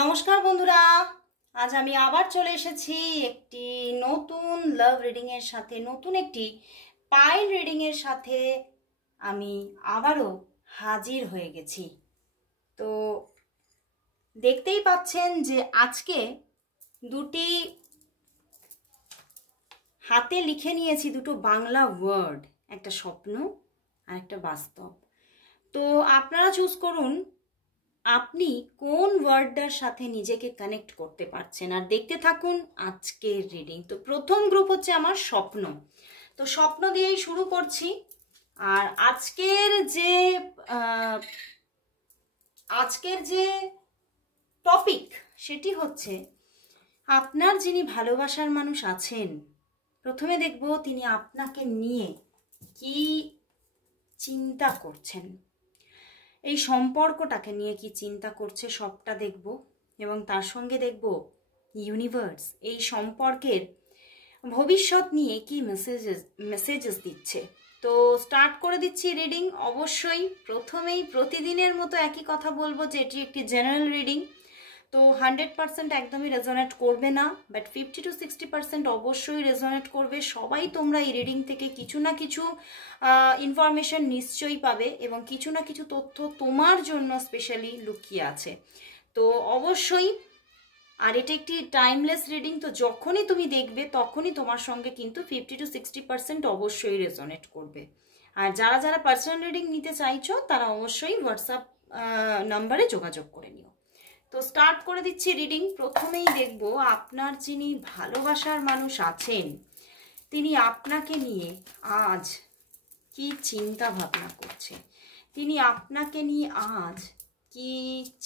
নমস্কার বন্ধুরা, আজ আমি আবার চলে এসেছি একটি নতুন লাভ রিডিং এর সাথে, নতুন একটি পাইল রিডিং এর সাথে আমি আবারও হাজির হয়ে গেছি। তো দেখতেই পাচ্ছেন যে আজকে দুটি হাতে লিখে নিয়েছি, দুটো বাংলা ওয়ার্ড, একটা স্বপ্ন আর একটা বাস্তব। তো আপনারা চুজ করুন আপনি কোন ওয়ার্ডটার সাথে নিজেকে কানেক্ট করতে পারছেন, আর দেখতে থাকুন আজকের রিডিং। তো প্রথম গ্রুপ হচ্ছে আমার স্বপ্ন। তো স্বপ্ন দিয়েই শুরু করছি। আর আজকের যে টপিক সেটি হচ্ছে আপনার যিনি ভালোবাসার মানুষ আছেন, প্রথমে দেখব তিনি আপনাকে নিয়ে কি চিন্তা করছেন, এই সম্পর্কটাকে নিয়ে কি চিন্তা করছে সবটা দেখব। এবং তার সঙ্গে দেখব ইউনিভার্স এই সম্পর্কের ভবিষ্যৎ নিয়ে কি মেসেজেস দিচ্ছে। তো স্টার্ট করে দিচ্ছি রিডিং। অবশ্যই প্রথমেই প্রতিদিনের মতো একই কথা বলবো যে এটি একটি জেনারেল রিডিং। তো 100% একদমই রেজোনেট করবে না, বাট 50 to 60% অবশ্যই রেজোনেট করবে। সবাই তোমরা এই রিডিং থেকে কিছু না কিছু ইনফরমেশন নিশ্চয়ই পাবে এবং কিছু না কিছু তথ্য তোমার জন্য স্পেশালি লুকিয়ে আছে। তো অবশ্যই, আর এটা একটি টাইমলেস রিডিং, তো যখনই তুমি দেখবে তখনই তোমার সঙ্গে কিন্তু 50 to 60% অবশ্যই রেজোনেট করবে। আর যারা যারা পার্সোনাল রিডিং নিতে চাইছো তারা অবশ্যই হোয়াটসঅ্যাপ নাম্বারে যোগাযোগ করে নিও। তো স্টার্ট করে দিচ্ছি রিডিং। প্রথমেই দেখব আপনার যিনি ভালোবাসার মানুষ আছেন তিনি আপনাকে নিয়ে আজ কি চিন্তা ভাবনা করছে, তিনি আপনাকে নিয়ে আজ কি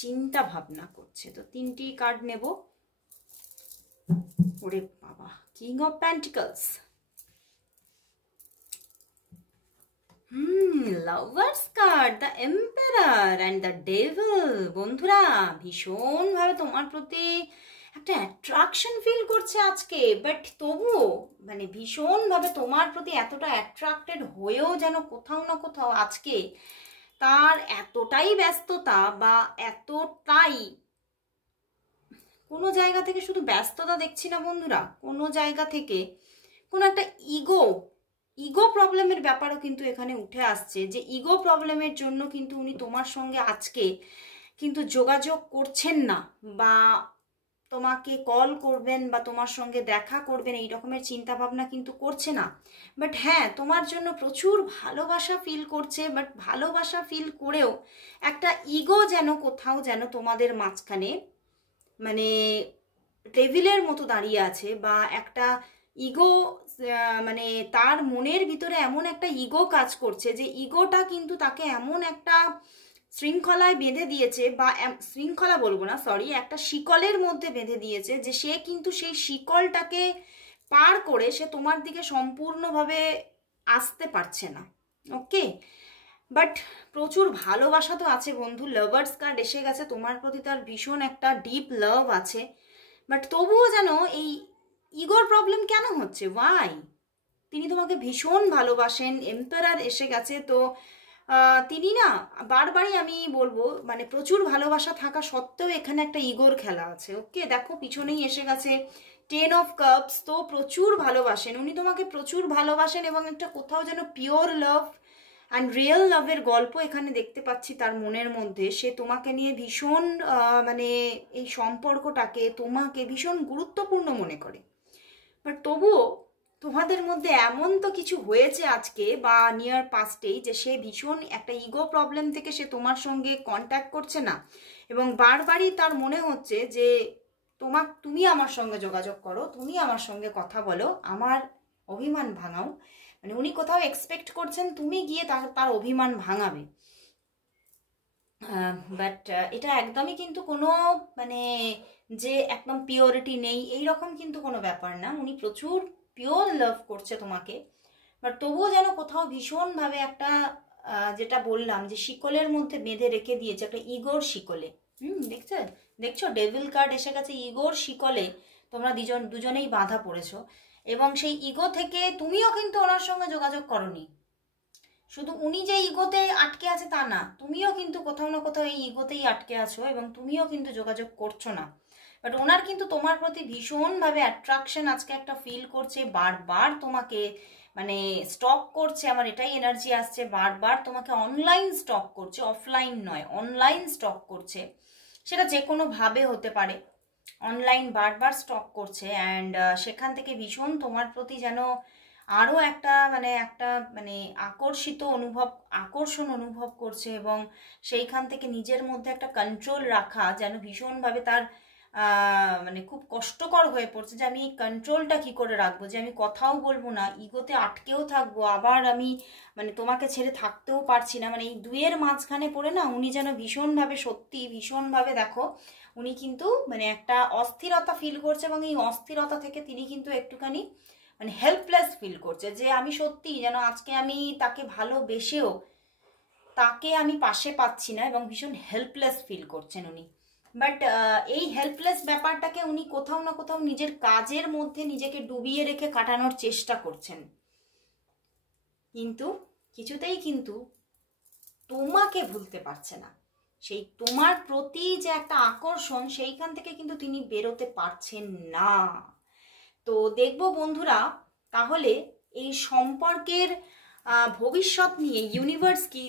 চিন্তা ভাবনা করছে। তো তিনটি কার্ড নেব। ওরে বাবা, king of pentacles, lovers card, the emperor and the devil. বন্ধুরা ভীষণভাবে তোমার প্রতি একটা অ্যাট্রাকশন ফিল করছে আজকে, বাট তবুও মানে ভীষণভাবে তোমার প্রতি এতটা অ্যাট্রাক্টেড হয়েও যেন কোথাও না কোথাও আজকে তার এতটাই ব্যস্ততা বা এতটাই কোনো জায়গা থেকে, শুধু ব্যস্ততা দেখছি না বন্ধুরা, কোনো জায়গা থেকে কোনো একটা ইগো প্রবলেমের ব্যাপারও কিন্তু এখানে উঠে আসছে, যে ইগো প্রবলেমের জন্য কিন্তু উনি তোমার সঙ্গে আজকে কিন্তু যোগাযোগ করছেন না, বা তোমাকে কল করবেন বা তোমার সঙ্গে দেখা করবেন এই রকমের চিন্তা ভাবনা কিন্তু করছে না। বাট হ্যাঁ, তোমার জন্য প্রচুর ভালোবাসা ফিল করছে, বাট ভালোবাসা ফিল করেও একটা ইগো যেন কোথাও যেন তোমাদের মাঝখানে মানে টেবিলের মতো দাঁড়িয়ে আছে, বা একটা ইগো মানে তার মনের ভিতরে এমন একটা ইগো কাজ করছে যে ইগোটা কিন্তু তাকে এমন একটা শৃঙ্খলায় বেঁধে দিয়েছে, বা শৃঙ্খলা বলবো না, সরি, একটা শিকলের মধ্যে বেঁধে দিয়েছে, যে সে কিন্তু সেই শিকলটাকে পার করে সে তোমার দিকে সম্পূর্ণভাবে আসতে পারছে না। ওকে, বাট প্রচুর ভালোবাসা তো আছে বন্ধু। লাভার্স কার্ড এসে গেছে, তোমার প্রতি তার ভীষণ একটা ডিপ লাভ আছে, বাট তবুও যেন এই ইগোর প্রবলেম কেন হচ্ছে, ওয়াই? তিনি তোমাকে ভীষণ ভালোবাসেন, এম্পারার এসে গেছে। তো তিনি না, বারবারই আমি বলবো, মানে প্রচুর ভালোবাসা থাকা সত্ত্বেও এখানে একটা ইগোর খেলা আছে। ওকে, দেখো পিছনেই এসে গেছে 10 of Cups। তো প্রচুর ভালোবাসেন উনি তোমাকে, প্রচুর ভালোবাসেন, এবং একটা কোথাও যেন পিওর লাভ অ্যান্ড রিয়েল লাভের গল্প এখানে দেখতে পাচ্ছি তার মনের মধ্যে। সে তোমাকে নিয়ে ভীষণ মানে এই সম্পর্কটাকে তোমাকে ভীষণ গুরুত্বপূর্ণ মনে করে। বাট তবুও তোমাদের মধ্যে এমন তো কিছু হয়েছে আজকে বা নিয়ার পাস্টেই, যে সে ভীষণ একটা ইগো প্রবলেম থেকে সে তোমার সঙ্গে কন্ট্যাক্ট করছে না, এবং বারবারই তার মনে হচ্ছে যে তুমি আমার সঙ্গে যোগাযোগ করো, তুমি আমার সঙ্গে কথা বলো, আমার অভিমান ভাঙাও। মানে উনি কোথাও এক্সপেক্ট করছেন তুমি গিয়ে তার অভিমান ভাঙাবে। বাট এটা একদমই কিন্তু কোনো মানে যে একদম পিওরিটি নেই এই রকম কিন্তু কোনো ব্যাপার না। উনি প্রচুর পিওর লাভ করছে তোমাকে, বাট তবুও যেন কোথাও ভীষণভাবে একটা যেটা বললাম যে শিকলের মধ্যে বেঁধে রেখে দিয়েছে, একটা ইগোর শিকলে। দেখছো ডেভিল কার্ড এসে গেছে, ইগোর শিকলে তোমরা দুজনেই বাঁধা পড়েছো, এবং সেই ইগো থেকে তুমিও কিন্তু ওনার সঙ্গে যোগাযোগ করনি। শুধু উনি যে ইগোতে আটকে আছে তা না, তুমিও কিন্তু কোথাও না কোথাও এই ইগোতেই আটকে আছো এবং তুমিও কিন্তু যোগাযোগ করছো না। বাট ওনার কিন্তু তোমার প্রতি ভীষণভাবে অ্যাট্রাকশন আজকে একটা ফিল করছে, বারবার তোমাকে মানে স্টক করছে, আমার এটাই এনার্জি আসছে, বারবার তোমাকে অনলাইন স্টক করছে, অফলাইন নয় অনলাইন স্টক করছে, সেটা যে কোনো ভাবে হতে পারে, অনলাইন বারবার স্টক করছে। অ্যান্ড সেখান থেকে ভীষণ তোমার প্রতি যেন আরও একটা মানে আকর্ষণ অনুভব করছে, এবং সেইখান থেকে নিজের মধ্যে একটা কন্ট্রোল রাখা যেন ভীষণভাবে তার মানে খুব কষ্টকর হয়ে পড়ছে, যে আমি এই কন্ট্রোলটা কি করে রাখবো, যে আমি কথাও বলবো না, ইগোতে আটকেও থাকবো, আবার আমি মানে তোমাকে ছেড়ে থাকতেও পারছি না, মানে এই দুয়ের মাঝখানে পড়ে না উনি যেন ভীষণভাবে, সত্যি ভীষণভাবে, দেখো উনি কিন্তু মানে একটা অস্থিরতা ফিল করছে, এবং এই অস্থিরতা থেকে তিনি কিন্তু একটুখানি মানে হেল্পলেস ফিল করছে, যে আমি সত্যি যেন আজকে আমি তাকে ভালোবেসেও তাকে আমি পাশে পাচ্ছি না, এবং ভীষণ হেল্পলেস ফিল করছেন উনি। বাট এই হেল্পলেস ব্যাপারটাকে উনি কোথাও না কোথাও নিজের কাজের মধ্যে নিজেকে ডুবিয়ে রেখে কাটানোর চেষ্টা করছেন, কিন্তু কিছুতেই কিন্তু তোমাকে ভুলতে পারছে না। সেই তোমার প্রতি যে একটা আকর্ষণ, সেইখান থেকে কিন্তু তিনি বেরোতে পারছেন না। তো দেখবো বন্ধুরা, তাহলে এই সম্পর্কের ভবিষ্যৎ নিয়ে ইউনিভার্স কি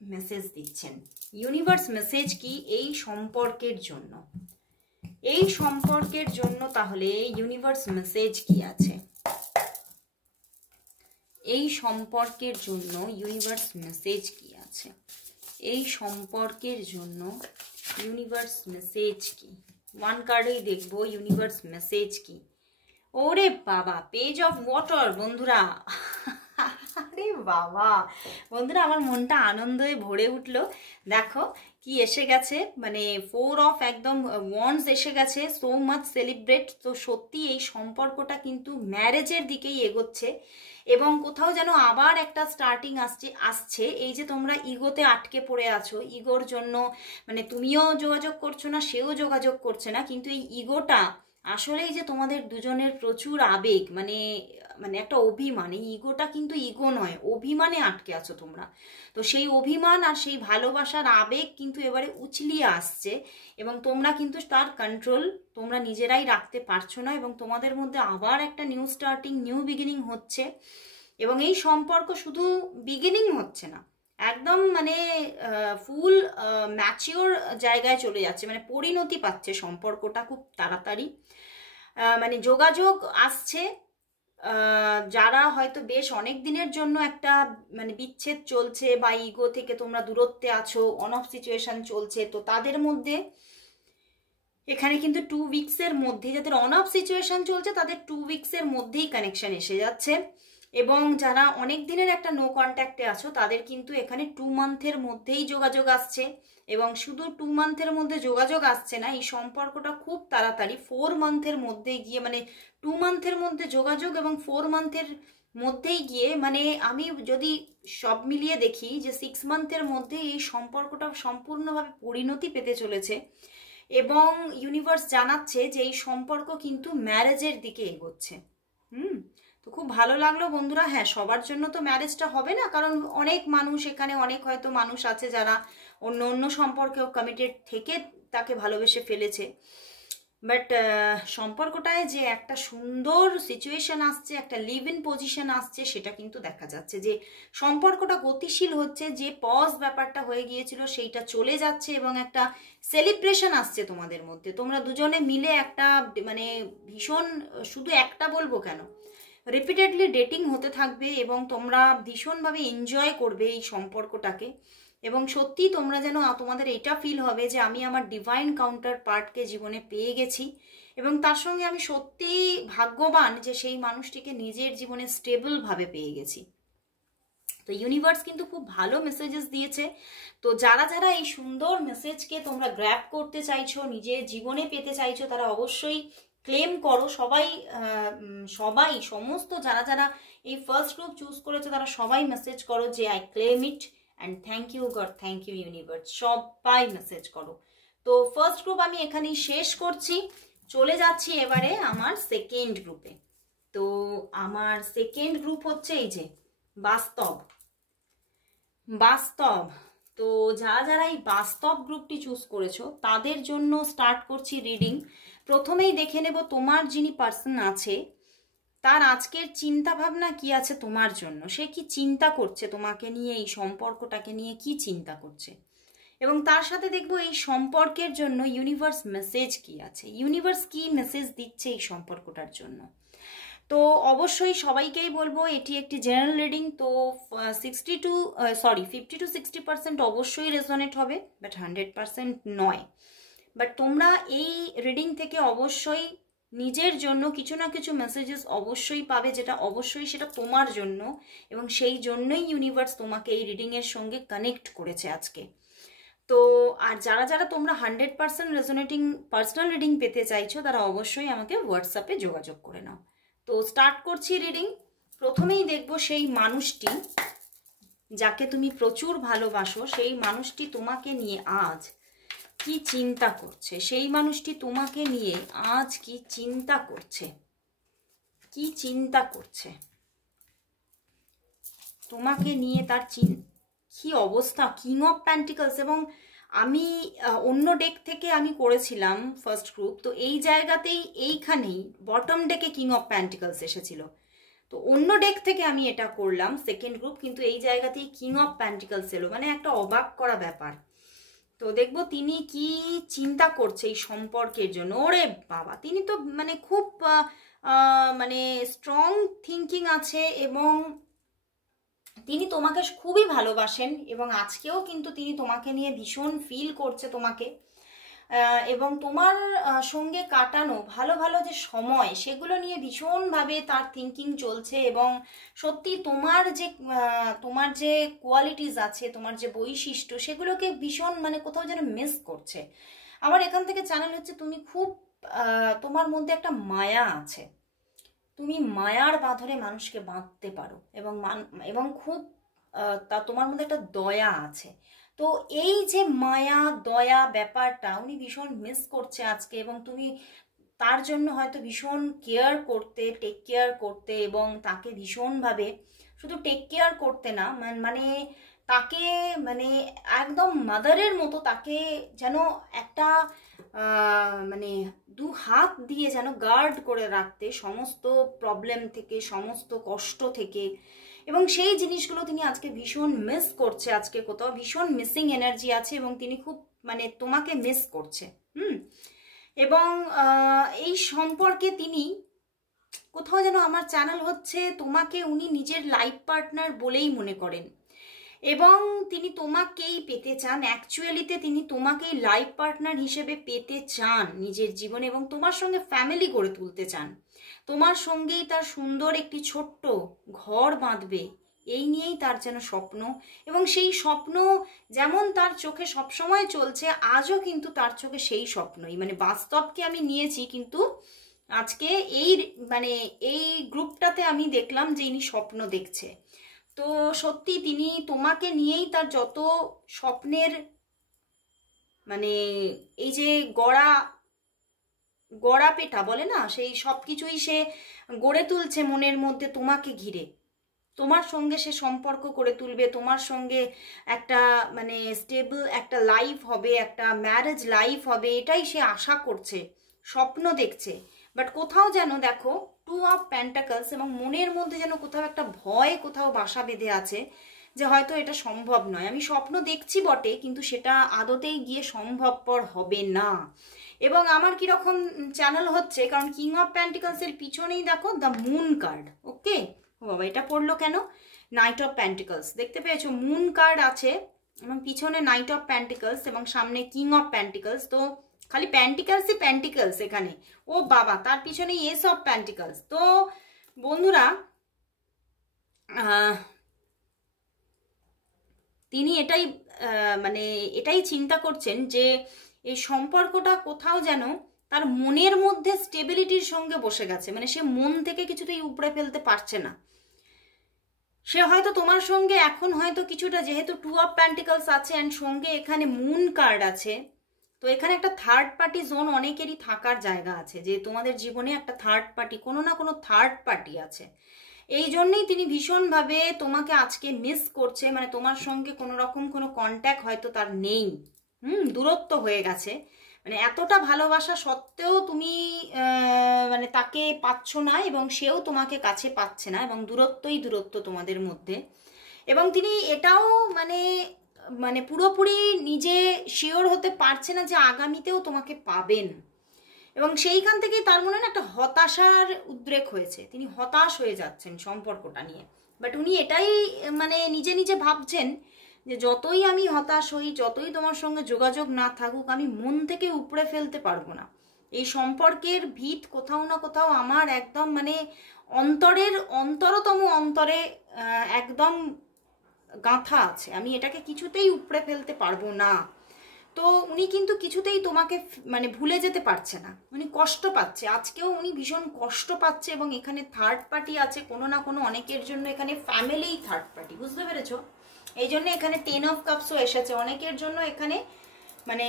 মেসেজ দিচ্ছেন, ইউনিভার্স মেসেজ কি এই সম্পর্কের জন্য, এই সম্পর্কের জন্য তাহলে ইউনিভার্স মেসেজ কি আছে, এই সম্পর্কের জন্য ইউনিভার্স মেসেজ কি আছে, এই সম্পর্কের জন্য ইউনিভার্স মেসেজ কি। ওয়ান কার্ডেই দেখবো ইউনিভার্স মেসেজ কি। ওরে বাবা, পেজ অফ ওয়াটার বন্ধুরা, আরে বাবা বন্ধুরা, আমার মনটা আনন্দে ভরে উঠলো। দেখো কি এসে গেছে, মানে 4 অফ একদম ওয়ান্ডস এসে গেছে, সো মাচ সেলিব্রেট। তো সত্যি এই সম্পর্কটা কিন্তু ম্যারেজের দিকেই এগোচ্ছে, এবং কোথাও যেন আবার একটা স্টার্টিং আসছে। এই যে তোমরা ইগোতে আটকে পড়ে আছো, ইগোর জন্য মানে তুমিও যোগাযোগ করছো না, সেও যোগাযোগ করছে না, কিন্তু এই ইগোটা আসলেই যে তোমাদের দুজনের প্রচুর আবেগ, মানে মানে একটা অভিমান, এই ইগোটা কিন্তু ইগো নয়, অভিমানে আটকে আছো তোমরা। তো সেই অভিমান আর সেই ভালোবাসার আবেগ কিন্তু এবারে উছলিয়ে আসছে, এবং তোমরা কিন্তু তার কন্ট্রোল তোমরা নিজেরাই রাখতে পারছো না, এবং তোমাদের মধ্যে আবার একটা নিউ স্টার্টিং, নিউ বিগিনিং হচ্ছে। এবং এই সম্পর্ক শুধু বিগিনিং হচ্ছে না, একদম মানে ফুল ম্যাচিওর জায়গায় চলে যাচ্ছে, মানে পরিণতি পাচ্ছে সম্পর্কটা খুব তাড়াতাড়ি। মানে যোগাযোগ আসছে, যারা হয়তো বেশ অনেক দিনের জন্য একটা মানে বিচ্ছেদ চলছে, বা ইগো থেকে তোমরা দূরত্বে আছো, অন অফ সিচুয়েশন চলছে, তো তাদের মধ্যে এখানে কিন্তু 2 উইকসের মধ্যে, যাদের অন অফ সিচুয়েশন চলছে তাদের 2 উইকসের মধ্যেই কানেকশন এসে যাচ্ছে, এবং যারা অনেক দিনের একটা নো কন্ট্যাক্টে আছো তাদের কিন্তু এখানে 2 মান্থের মধ্যেই যোগাযোগ আসছে। এবং শুধু 2 মান্থের মধ্যে যোগাযোগ আসছে না, এই সম্পর্কটা খুব তাড়াতাড়ি 4 মান্থের মধ্যে গিয়ে, মানে 2 মান্থের মধ্যে যোগাযোগ এবং 4 মান্থের মধ্যেই গিয়ে, মানে আমি যদি সব মিলিয়ে দেখি যে 6 মান্থের মধ্যে এই সম্পর্কটা সম্পূর্ণভাবে পরিণতি পেতে চলেছে, এবং ইউনিভার্স জানাচ্ছে যে এই সম্পর্ক কিন্তু ম্যারেজের দিকে এগোচ্ছে। তো খুব ভালো লাগলো বন্ধুরা। হ্যাঁ, সবার জন্য তো ম্যারেজটা হবে না, কারণ অনেক মানুষ এখানে, অনেক হয়তো মানুষ আছে যারা অন্য অন্য সম্পর্কেও কমিটেড থেকে তাকে ভালোবেসে ফেলেছে। বাট সম্পর্কটায় যে একটা সুন্দর সিচুয়েশন আসছে, একটা লিভ ইন পজিশন আসছে, সেটা কিন্তু দেখা যাচ্ছে যে সম্পর্কটা গতিশীল হচ্ছে, যে পজ ব্যাপারটা হয়ে গিয়েছিল সেইটা চলে যাচ্ছে, এবং একটা সেলিব্রেশন আসছে তোমাদের মধ্যে। তোমরা দুজনে মিলে একটা মানে ভীষণ, শুধু একটা বলবো কেন, রিপিটেডলি ডেটিং হতে থাকবে, এবং তোমরা ভীষণভাবে এনজয় করবে এই সম্পর্কটাকে। এবং সত্যি তোমরা যেন তোমাদের এটা ফিল হবে যে আমি আমার ডিভাইন কাউন্টার পার্টকে জীবনে পেয়ে গেছি, এবং তার সঙ্গে আমি সত্যি ভাগ্যবান যে সেই মানুষটিকে নিজের জীবনে স্টেবলভাবে পেয়ে গেছি। তো ইউনিভার্স কিন্তু খুব ভালো মেসেজেস দিয়েছে। তো যারা যারা এই সুন্দর মেসেজকে তোমরা গ্র্যাব করতে চাইছো, নিজের জীবনে পেতে চাইছো, তারা অবশ্যই ক্লেম করো। সবাই সমস্ত যারা যারা এই ফার্স্ট গ্রুপ চুজ করেছো তারা সবাই মেসেজ করো যে I claim it and thank you God, thank you universe, সবাই মেসেজ করো। তো ফার্স্ট গ্রুপ আমি এখানেই শেষ করছি, চলে যাচ্ছি এবারে আমার সেকেন্ড গ্রুপে। তো আমার সেকেন্ড গ্রুপ হচ্ছে এই যে বাস্তব। বাস্তব, তো যারা যারা এই বাস্তব গ্রুপটি চুজ করেছো তাদের জন্য স্টার্ট করছি রিডিং। প্রথমেই দেখে নেব তোমার যিনি পার্সন আছে তার আজকের চিন্তা ভাবনা কি আছে তোমার জন্য, সে কি চিন্তা করছে তোমাকে নিয়ে, এই সম্পর্কটাকে নিয়ে কি চিন্তা করছে, এবং তার সাথে দেখবো এই সম্পর্কের জন্য ইউনিভার্স মেসেজ কি আছে, ইউনিভার্স কি মেসেজ দিচ্ছে এই সম্পর্কটার জন্য। তো অবশ্যই সবাইকেই বলবো এটি একটি জেনারেল রিডিং, তো 50-60% অবশ্যই রেজনেট হবে, বাট 100% নয়। বাট তোমরা এই রিডিং থেকে অবশ্যই নিজের জন্য কিছু না কিছু মেসেজেস অবশ্যই পাবে, যেটা অবশ্যই সেটা তোমার জন্য, এবং সেই জন্যই ইউনিভার্স তোমাকে এই রিডিংয়ের সঙ্গে কানেক্ট করেছে আজকে। তো আর যারা যারা তোমরা 100% রেজোনেটিং পার্সোনাল রিডিং পেতে চাইছো তারা অবশ্যই আমাকে হোয়াটসঅ্যাপে যোগাযোগ করে নাও। তো স্টার্ট করছি রিডিং। প্রথমেই দেখবো সেই মানুষটি যাকে তুমি প্রচুর ভালোবাসো, সেই মানুষটি তোমাকে নিয়ে আজ কি চিন্তা করছে, সেই মানুষটি তোমাকে নিয়ে আজ কি চিন্তা করছে, কি চিন্তা করছে তোমাকে নিয়ে, তার কি অবস্থা। কিং অফ প্যান্টিকলস, এবং আমি অন্য ডেক থেকে আমি করেছিলাম ফার্স্ট গ্রুপ, তো এই জায়গাতেই এইখানেই বটম ডেকে কিং অফ প্যান্টিকলস এসেছিল, তো অন্য ডেক থেকে আমি এটা করলাম সেকেন্ড গ্রুপ, কিন্তু এই জায়গাতেই কিং অফ প্যান্টিকলস এলো, মানে একটা অবাক করা ব্যাপার। তো দেখবো তিনি কি চিন্তা করছে এই সম্পর্কের জন্য। ওরে বাবা, তিনি তো মানে খুব মানে স্ট্রং থিঙ্কিং আছে, এবং তিনি তোমাকে খুবই ভালোবাসেন, এবং আজকেও কিন্তু তিনি তোমাকে নিয়ে ভীষণ ফিল করছে তোমাকে, এবং তোমার সঙ্গে কাটানো ভালো ভালো যে সময় সেগুলো নিয়ে ভীষণভাবে তার থিঙ্কিং চলছে, এবং সত্যি তোমার যে কোয়ালিটিস আছে, তোমার যে বৈশিষ্ট্য সেগুলোকে ভীষণ মানে কোথাও যেন মিস করছে। আমার এখান থেকে চ্যানেল হচ্ছে তুমি খুব তোমার মধ্যে একটা মায়া আছে, তুমি মায়ার বাঁধনে মানুষকে বাঁধতে পারো, এবং খুব তোমার মধ্যে একটা দয়া আছে। তো এই যে মায়া দয়া ব্যাপারটা উনি ভীষণ মিস করছে আজকে, এবং তুমি তার জন্য হয়তো ভীষণ কেয়ার করতে, টেক কেয়ার করতে, এবং তাকে ভীষণভাবে শুধু টেক কেয়ার করতে না, মানে তাকে মানে একদম মাদারের মতো তাকে যেন একটা মানে দু হাত দিয়ে যেন গার্ড করে রাখতে, সমস্ত প্রবলেম থেকে, সমস্ত কষ্ট থেকে, এবং সেই জিনিসগুলো তিনি আজকে ভীষণ মিস করছে, আজকে কোথাও ভীষণ মিসিং এনার্জি আছে, এবং তিনি খুব মানে তোমাকে মিস করছে। এবং এই সম্পর্কে তিনি কোথাও যেন আমার চ্যানেল হচ্ছে তোমাকে উনি নিজের লাইফ পার্টনার বলেই মনে করেন, এবং তিনি তোমাকেই পেতে চান, অ্যাকচুয়ালিতে তিনি তোমাকেই লাইফ পার্টনার হিসেবে পেতে চান নিজের জীবনে, এবং তোমার সঙ্গে ফ্যামিলি গড়ে তুলতে চান, তোমার সঙ্গেই তার সুন্দর একটি ছোট্ট ঘর বাঁধবে, এই নিয়েই তার যেন স্বপ্ন, এবং সেই স্বপ্ন যেমন তার চোখে সবসময় চলছে, আজও কিন্তু তার চোখে সেই স্বপ্নই, মানে বাস্তবকে আমি নিয়েছি, কিন্তু আজকে এই গ্রুপটাতে আমি দেখলাম যে ইনি স্বপ্ন দেখছে। তো সত্যি তিনি তোমাকে নিয়েই তার যত স্বপ্নের মানে এই যে গড়া পেটা বলে না, সেই সব কিছুই সে গড়ে তুলছে মনের মধ্যে তোমাকে ঘিরে, তোমার সঙ্গে সে সম্পর্ক করে তুলবে, তোমার সঙ্গে একটা মানে স্টেবল একটা লাইফ হবে, একটা ম্যারেজ লাইফ হবে, এটাই সে আশা করছে, স্বপ্ন দেখছে। বাট কোথাও যেন দেখো 2 অফ পেন্টাকলস, এবং মনের মধ্যে যেন কোথাও একটা ভয় কোথাও বাসা বেঁধে আছে, যে হয়তো এটা সম্ভব নয়, আমি স্বপ্ন দেখছি বটে কিন্তু সেটা আদতেই গিয়ে সম্ভবপর হবে না। এবং আমার কিরকম চ্যানেল হচ্ছে, কারণ কিং অফ প্যান্টিকলস এর পিছনেই দেখো দ্য মুন কার্ড, ওকে। ও বাবা, এটা পড়লো কেন? নাইট অফ প্যান্টিকলস দেখতে পেয়েছো, মুন কার্ড আছে, এবং পিছনে নাইট অফ প্যান্টিকলস, এবং সামনে কিং অফ প্যান্টিকলস, তো খালি প্যান্টিকলসই প্যান্টিকলস এখানে, ও বাবা, তার পিছনে এস অফ প্যান্টিকলস। তো বন্ধুরা, তিনি এটাই চিন্তা করছেন যে এই সম্পর্কটা কোথাও যেন তার মনের মধ্যে স্টেবিলিটির সঙ্গে বসে গেছে, মানে সে মন থেকে কিছুতেই উপড়ে ফেলতে পারছে না। সে হয়তো তোমার সঙ্গে এখন হয়তো কিছুটা, যেহেতু 2 অফ প্যান্টিকলস আছে অ্যান্ড সঙ্গে এখানে মুন কার্ড আছে, তো এখানে একটা থার্ড পার্টি জোন অনেকেরই থাকার জায়গা আছে, যে তোমাদের জীবনে একটা থার্ড পার্টি, কোনো না কোনো থার্ড পার্টি আছে, এই জন্যই তিনি ভীষণভাবে তোমাকে আজকে মিস করছে, মানে তোমার সঙ্গে কোনো রকম কোনো কন্ট্যাক্ট হয়তো তার নেই, দূরত্ব হয়ে গেছে। মানে এতটা ভালোবাসা সত্ত্বেও তুমি মানে তাকে পাচ্ছ না এবং সেও তোমাকে কাছে পাচ্ছে না, এবং দূরত্বই দূরত্ব তোমাদের মধ্যে। এবং তিনি এটাও মানে মানে পুরোপুরি নিজে শিওর হতে পারছে না যে আগামীতেও তোমাকে পাবেন, এবং সেইখান থেকেই তার মনে না একটা হতাশার উদ্রেক হয়েছে, তিনি হতাশ হয়ে যাচ্ছেন সম্পর্কটা নিয়ে। বাট উনি এটাই মানে নিজে নিজে ভাবছেন যে যতই আমি হতাশ হই, যতই তোমার সঙ্গে যোগাযোগ না থাকুক, আমি মন থেকে উপড়ে ফেলতে পারবো না। এই সম্পর্কের ভিত কোথাও না কোথাও আমার একদম মানে অন্তরের অন্তরতম অন্তরে একদম গাঁথা আছে, আমি এটাকে কিছুতেই উপড়ে ফেলতে পারবো না। তো উনি কিন্তু কিছুতেই তোমাকে মানে ভুলে যেতে পারছে না, উনি কষ্ট পাচ্ছে, আজকেও উনি ভীষণ কষ্ট পাচ্ছে। এবং এখানে থার্ড পার্টি আছে কোনো না কোনো, অনেকের জন্য এখানে ফ্যামিলি থার্ড পার্টি, বুঝতে পেরেছো? এই জন্য এখানে 10 অফ কাপসও এসেছে অনেকের জন্য এখানে, মানে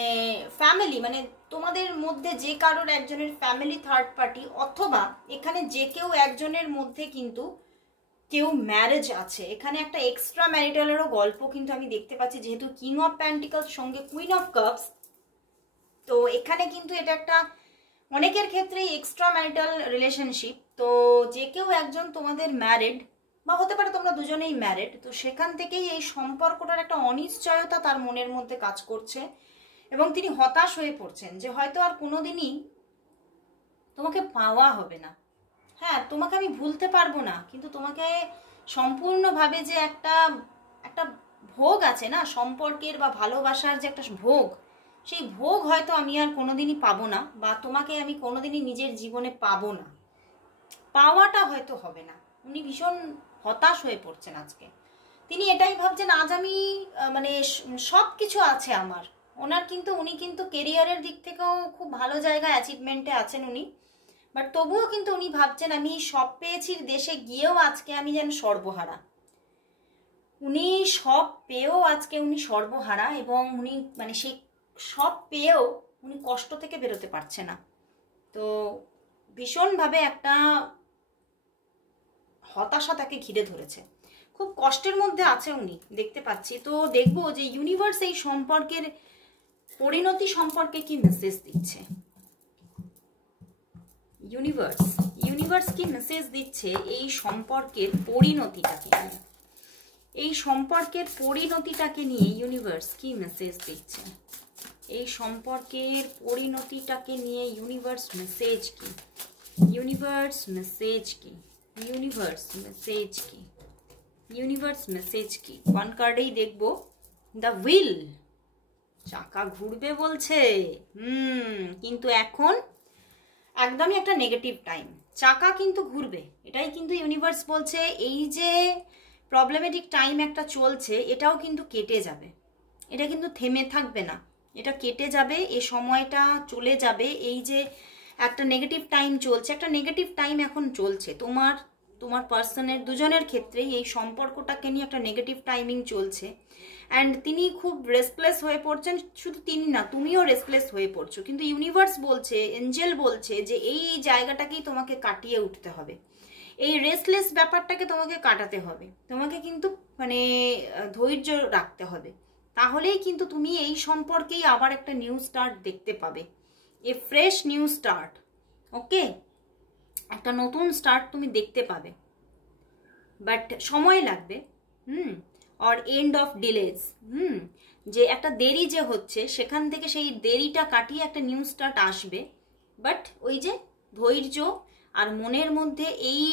ফ্যামিলি মানে তোমাদের মধ্যে যে কারোর একজনের ফ্যামিলি থার্ড পার্টি, অথবা এখানে যে কেউ একজনের মধ্যে কিন্তু কেউ ম্যারেজ আছে। এখানে একটা এক্সট্রা ম্যারিটালেরও গল্প কিন্তু আমি দেখতে পাচ্ছি, যেহেতু কিং অফ প্যান্টিকলস সঙ্গে কুইন অফ কাপস, তো এখানে কিন্তু এটা একটা অনেকের ক্ষেত্রেই এক্সট্রা ম্যারিটাল রিলেশনশিপ। তো যে কেউ একজন তোমাদের ম্যারিড, বা হতে পারে তোমরা দুজনেই ম্যারিড, তো সেখান থেকেই এই সম্পর্কটার একটা অনিশ্চয়তা তার মনের মধ্যে কাজ করছে, এবং তিনি হতাশ হয়ে পড়ছেন যে হয়তো আর কোনোদিনই তোমাকে পাওয়া হবে না। হ্যাঁ, তোমাকে আমি ভুলতে পারবো না, কিন্তু তোমাকে সম্পূর্ণভাবে যে একটা একটা ভোগ আছে না সম্পর্কের বা ভালোবাসার, যে একটা ভোগ, সেই ভোগ হয়তো আমি আর কোনোদিনই পাবো না, বা তোমাকে আমি কোনোদিনই নিজের জীবনে পাবো না, পাওয়াটা হয়তো হবে না। উনি ভীষণ হতাশ হয়ে পড়ছেন আজকে। তিনি এটাই ভাবছেন আজ আমি মানে সব কিছু আছে আমার, ওনার কিন্তু উনি কিন্তু কেরিয়ারের দিক থেকেও খুব ভালো জায়গায় অ্যাচিভমেন্টে আছেন উনি, বাট তবুও কিন্তু উনি ভাবছেন আমি সব পেয়েছি দেশে গিয়েও আজকে আমি যেন সর্বহারা। উনি সব পেয়েও আজকে উনি সর্বহারা, এবং উনি মানে সেই সব পেয়েও উনি কষ্ট থেকে বেরোতে পারছে না। তো ভীষণভাবে একটা হতাশা তাকে ঘিরে ধরেছে, খুব কষ্টের মধ্যে আছে উনি দেখতে পাচ্ছি। তো দেখবো যে ইউনিভার্স এই সম্পর্কের পরিণতি সম্পর্কে কি মেসেজ দিচ্ছে। ইউনিভার্স কি মেসেজ দিচ্ছে এই সম্পর্কের পরিণতিটাকে নিয়ে, এই সম্পর্কের পরিণতিটাকে নিয়ে ইউনিভার্স কি মেসেজ দিচ্ছে, এই সম্পর্কের পরিণতিটাকে নিয়ে ইউনিভার্স মেসেজ কি, ইউনিভার্স মেসেজ কি, ইউনিভার্স মেসেজ কি, ইউনিভার্স মেসেজ কি। ওয়ান কার্ডেই দেখবো দ্য হুইল, চাকা ঘুরবে বলছে, কিন্তু এখন একদমই একটা নেগেটিভ টাইম, চাকা কিন্তু ঘুরবে, এটাই কিন্তু ইউনিভার্স বলছে। এই যে প্রবলেমেটিক টাইম একটা চলছে, এটাও কিন্তু কেটে যাবে, এটা কিন্তু থেমে থাকবে না, এটা কেটে যাবে, এই সময়টা চলে যাবে। এই যে একটা নেগেটিভ টাইম চলছে, একটা নেগেটিভ টাইম এখন চলছে তোমার পার্সনের দুজনের ক্ষেত্রেই, এই সম্পর্কটাকে নিয়ে একটা নেগেটিভ টাইমিং চলছে। অ্যান্ড তিনি খুব রেস্টলেস হয়ে পড়ছেন, শুধু তিনি না তুমিও রেস্টলেস হয়ে পড়ছো, কিন্তু ইউনিভার্স বলছে, এঞ্জেল বলছে যে এই জায়গাটাকেই তোমাকে কাটিয়ে উঠতে হবে, এই রেস্টলেস ব্যাপারটাকে তোমাকে কাটাতে হবে, তোমাকে কিন্তু মানে ধৈর্য রাখতে হবে, তাহলেই কিন্তু তুমি এই সম্পর্কেই আবার একটা নিউ স্টার্ট দেখতে পাবে, এ ফ্রেশ নিউ স্টার্ট। ওকে, একটা নতুন স্টার্ট তুমি দেখতে পাবে, বাট সময় লাগবে। অর এন্ড অফ ডিলেজ, যে একটা দেরি যে হচ্ছে সেখান থেকে সেই দেরিটা কাটিয়ে একটা নিউ স্টার্ট আসবে। বাট ওই যে ধৈর্য আর মনের মধ্যে এই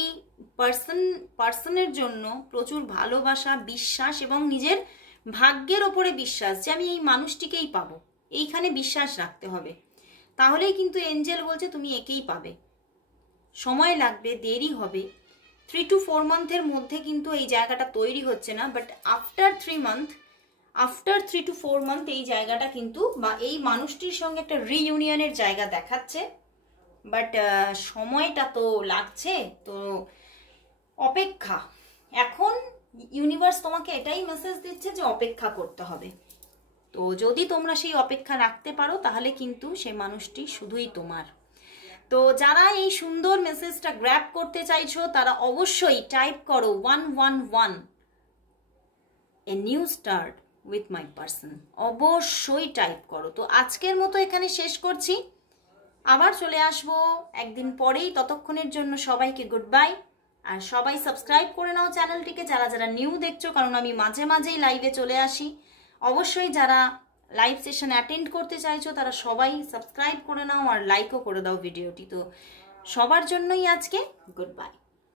পার্সনের জন্য প্রচুর ভালোবাসা, বিশ্বাস এবং নিজের ভাগ্যের ওপরে বিশ্বাস যে আমি এই মানুষটিকেই পাবো, এইখানে বিশ্বাস রাখতে হবে, তাহলেই কিন্তু এঞ্জেল বলছে তুমি একেই পাবে। সময় লাগবে, দেরি হবে, 3 to 4 মান্থের মধ্যে কিন্তু এই জায়গাটা তৈরি হচ্ছে না, বাট আফটার 3 to 4 মান্থ এই জায়গাটা কিন্তু, বা এই মানুষটির সঙ্গে একটা রিইউনিয়নের জায়গা দেখাচ্ছে। বাট সময়টা তো লাগছে, তো অপেক্ষা। এখন ইউনিভার্স তোমাকে এটাই মেসেজ দিচ্ছে যে অপেক্ষা করতে হবে। তো যদি তোমরা সেই অপেক্ষা রাখতে পারো তাহলে কিন্তু সেই মানুষটি শুধুই তোমার। তো যারা এই সুন্দর মেসেজটা গ্র্যাব করতে চাইছো তারা অবশ্যই টাইপ করো 111 a new start with my person, অবশ্যই টাইপ করো। তো আজকের মতো এখানে শেষ করছি, আবার চলে আসবো একদিন পরেই। ততক্ষণের জন্য সবাইকে গুড বাই। আর সবাই সাবস্ক্রাইব করে নাও চ্যানেলটিকে, যারা যারা নিউ দেখছো, কারণ আমি মাঝে মাঝেই লাইভে চলে আসি। অবশ্যই যারা লাইভ সেশন অ্যাটেন্ড করতে চাইছো তারা সবাই সাবস্ক্রাইব করে নাও আর লাইকও করে দাও ভিডিওটি। তো সবার জন্যই আজকে গুড বাই।